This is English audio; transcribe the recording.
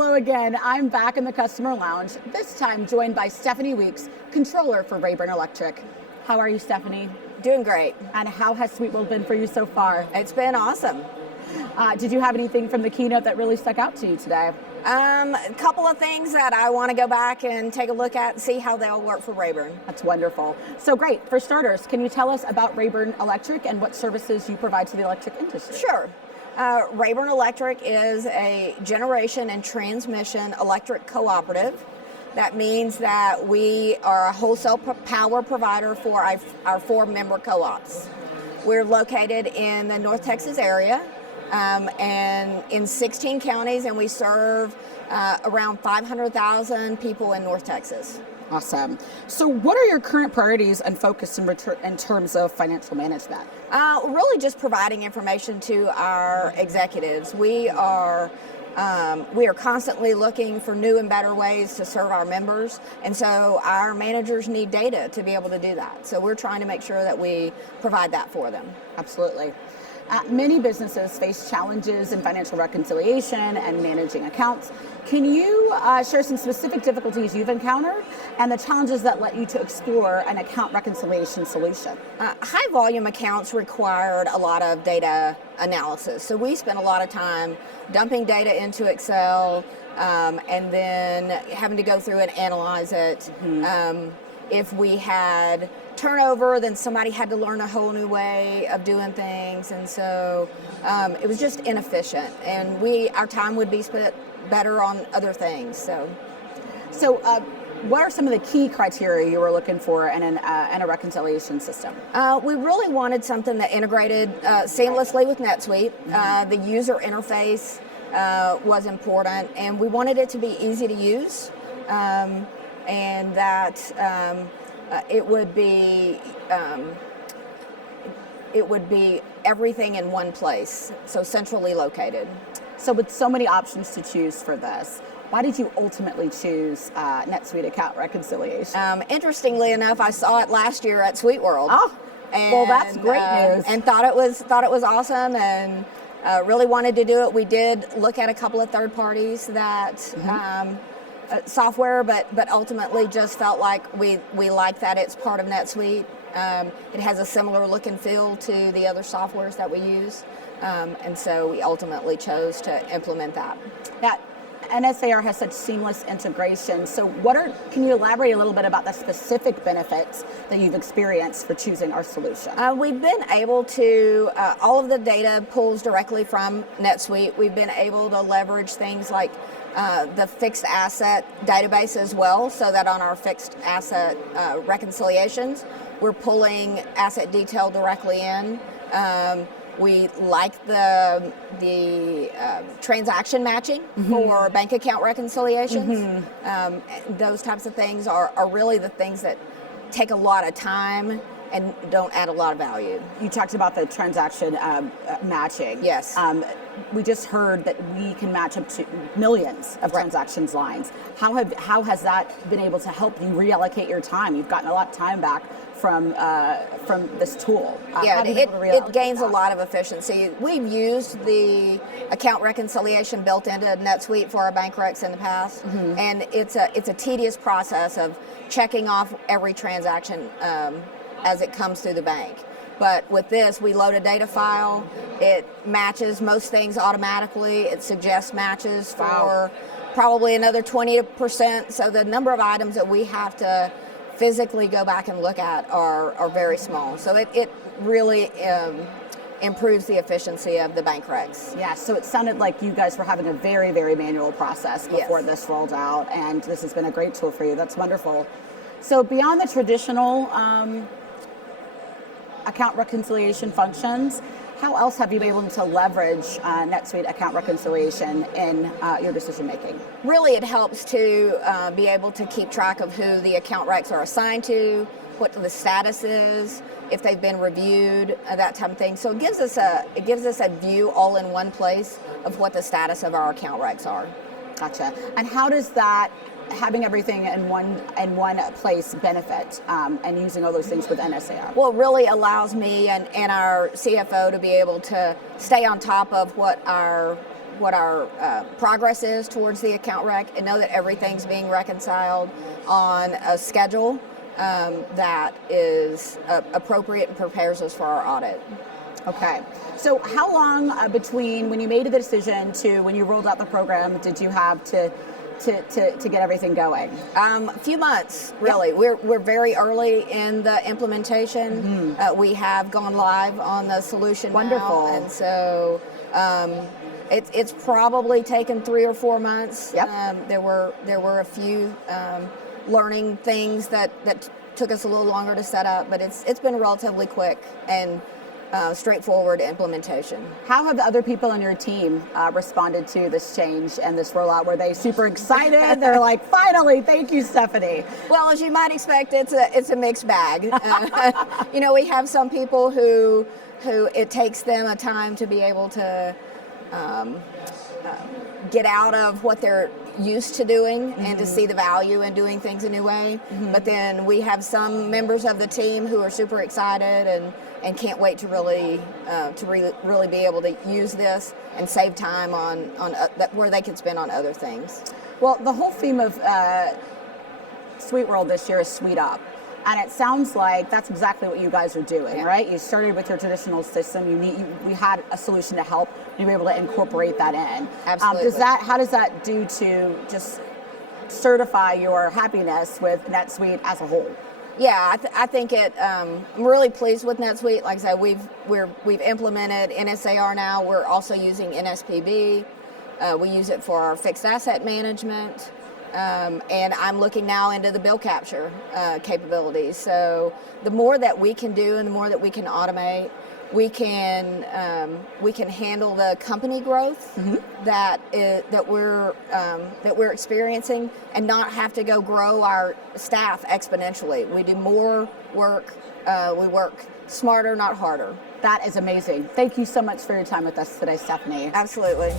Hello again. I'm back in the customer lounge, this time joined by Stephanie Weeks, controller for Rayburn Electric. How are you, Stephanie? Doing great. And how has SuiteWorld been for you so far? It's been awesome. Did you have anything from the keynote that really stuck out to you today? A couple of things that I want to go back and take a look at and see how they all work for Rayburn. That's wonderful. So great. For starters, can you tell us about Rayburn Electric and what services you provide to the electric industry? Sure. Rayburn Electric is a generation and transmission electric cooperative. That means that we are a wholesale power provider for our 4 member co-ops. We're located in the North Texas area and in 16 counties, and we serve around 500,000 people in North Texas. Awesome. So what are your current priorities and focus in terms of financial management? Really just providing information to our executives. We are constantly looking for new and better ways to serve our members, and so our managers need data to be able to do that. So we're trying to make sure that we provide that for them. Absolutely. Many businesses face challenges in financial reconciliation and managing accounts. Can you share some specific difficulties you've encountered and the challenges that led you to explore an account reconciliation solution? High volume accounts required a lot of data analysis. So we spent a lot of time dumping data into Excel and then having to go through and analyze it. Mm-hmm. If we had turnover, then somebody had to learn a whole new way of doing things, and so it was just inefficient, and our time would be spent better on other things. So what are some of the key criteria you were looking for in a reconciliation system? We really wanted something that integrated seamlessly with NetSuite. Mm-hmm. The user interface was important, and we wanted it to be easy to use. And that it would be everything in one place, so centrally located. So with so many options to choose for this, why did you ultimately choose NetSuite Account Reconciliation? Interestingly enough, I saw it last year at SuiteWorld. Oh, well, that's great news. And thought it was awesome, and really wanted to do it. We did look at a couple of third parties that. Mm-hmm. Software, but ultimately just felt like we like that it's part of NetSuite. It has a similar look and feel to the other softwares that we use, and so we ultimately chose to implement that. That NSAR has such seamless integration. So can you elaborate a little bit about the specific benefits that you've experienced for choosing our solution? We've been able to, all of the data pulls directly from NetSuite. We've been able to leverage things like the fixed asset database as well, so that on our fixed asset reconciliations, we're pulling asset detail directly in. We like the transaction matching mm-hmm. for bank account reconciliations. Mm-hmm. Those types of things are really the things that take a lot of time and don't add a lot of value. You talked about the transaction matching. Yes. We just heard that we can match up to millions of transactions lines. How has that been able to help you reallocate your time? You've gotten a lot of time back from this tool. Yeah, it gains a lot of efficiency. We've used the account reconciliation built into NetSuite for our bank recs in the past, mm-hmm. and it's a tedious process of checking off every transaction as it comes through the bank. But with this, we load a data file, it matches most things automatically, it suggests matches for probably another 20%, so the number of items that we have to physically go back and look at are very small. So it really improves the efficiency of the bank recs. Yeah, so it sounded like you guys were having a very, very manual process before this rolled out, and this has been a great tool for you. That's wonderful. So beyond the traditional account reconciliation functions, how else have you been able to leverage NetSuite Account Reconciliation in your decision making? Really, it helps to be able to keep track of who the account recs are assigned to, what the status is, if they've been reviewed, that type of thing. So it gives us a view all in one place of what the status of our account recs are. Gotcha. And how does that having everything in one place benefit and using all those things with NSAR? Well, it really allows me and our CFO to be able to stay on top of what our what our progress is towards the account rec, and know that everything's being reconciled on a schedule that is appropriate and prepares us for our audit. Okay. So how long between when you made the decision to when you rolled out the program did you have to get everything going? A few months, really. Yep. We're very early in the implementation. We have gone live on the solution Wonderful. now, and so it's probably taken 3 or 4 months. Yep. There were a few learning things that took us a little longer to set up, but it's been relatively quick and straightforward implementation. How have the other people on your team responded to this change and this rollout? Were they super excited? They're like, finally, thank you, Stephanie. Well, as you might expect, it's a mixed bag. We have some people who it takes them a time to be able to get out of what they're used to doing and to see the value in doing things a new way. But then we have some members of the team who are super excited and can't wait to really be able to use this and save time on where they can spend on other things. Well, the whole theme of SuiteWorld this year is Suite Up. And it sounds like that's exactly what you guys are doing, right? You started with your traditional system. We had a solution to help you be able to incorporate that in. Absolutely. How does that do to just certify your happiness with NetSuite as a whole? Yeah, I think I'm really pleased with NetSuite. Like I said, we've implemented NSAR now. We're also using NSPB. We use it for our fixed asset management. And I'm looking now into the bill capture capabilities. So the more that we can do and the more that we can automate, we can handle the company growth that we're experiencing, and not have to go grow our staff exponentially. We do more work. We work smarter, not harder. That is amazing. Thank you so much for your time with us today, Stephanie. Absolutely.